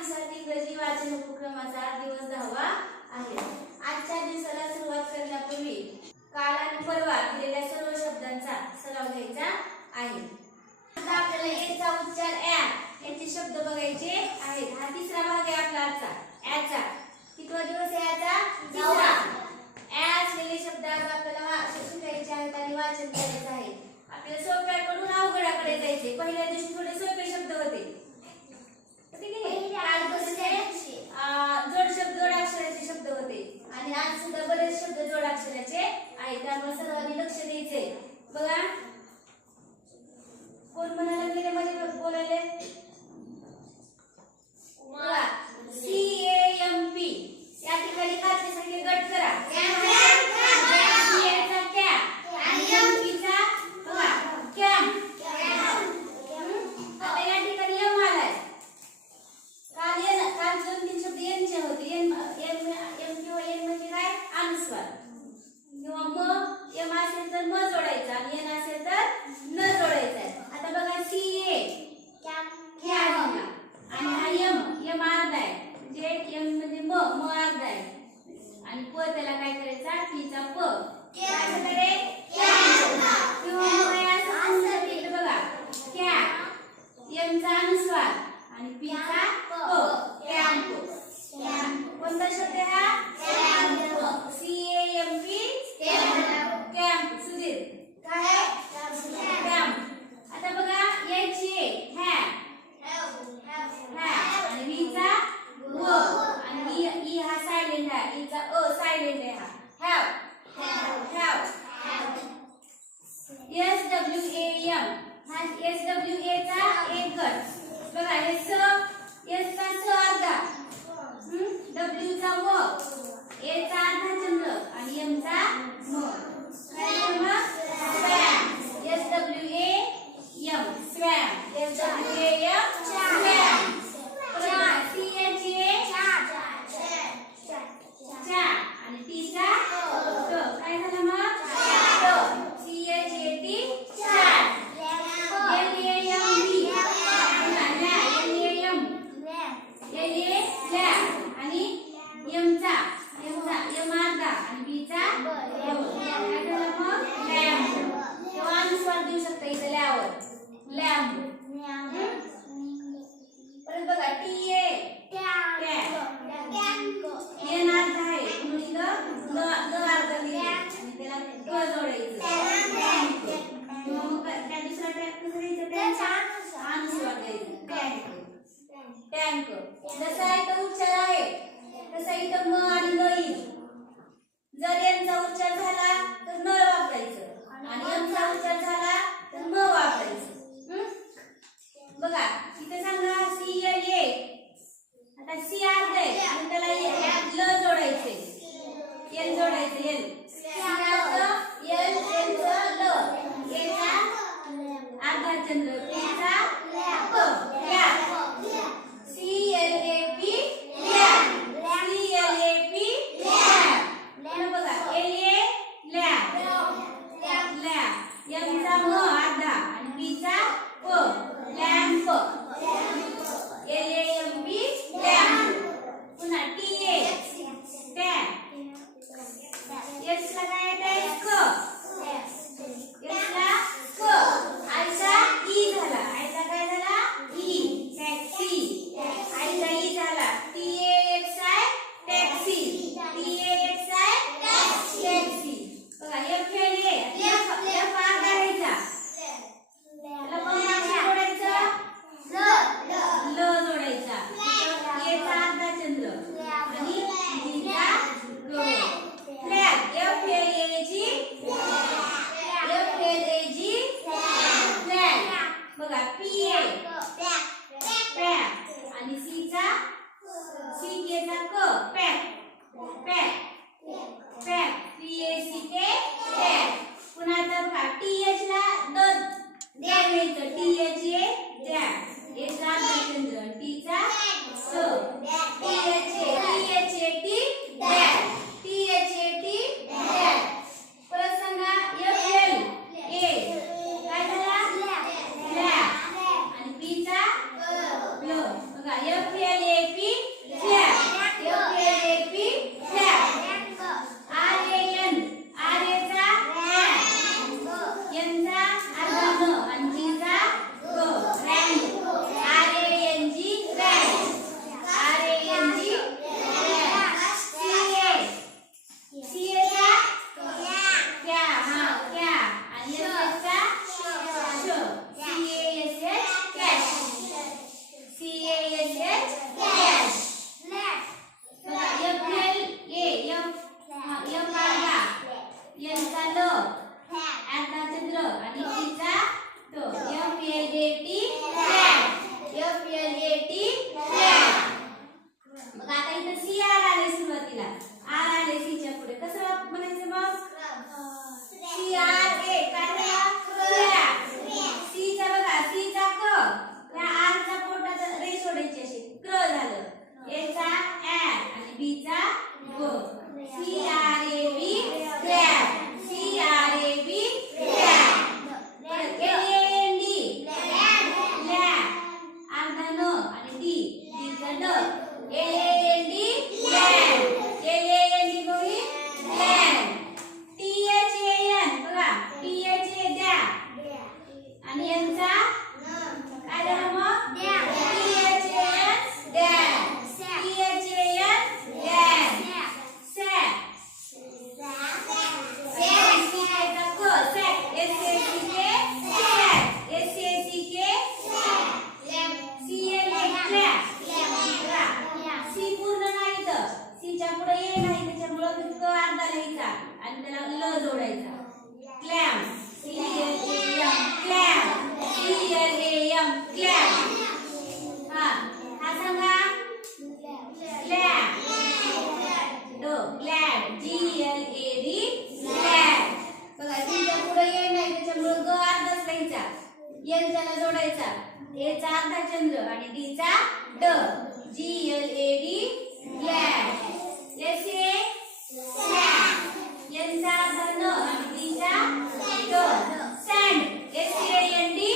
दिवसात इंग्रजी वाचन उपक्रमाचा दिवस दहावा आहे. आजच्या दिवसाला सुरुवात करण्यापूर्वी काल आणि परवा दिलेल्या सर्व शब्दांचा सराव घ्यायचा आहे. आता आपल्याला याचा उच्चार ॲ याचे शब्द बघायचे आहेत. हा तिसरा भाग आहे आपला आजचा. कितवा दिवस याचा? ग जसा इथं उच्चार आहे तसा इथं म आणि न येईल जर यांचा उच्चार झाला तर न वापरायचं. आणि यांचा उच्चार झाला तर म वापरायचं. ए चा अर्धा चंद्र आणि डी चा ड. G L A D glad S A N चा अर्धा न आणि डी चा ड. Sand S A N D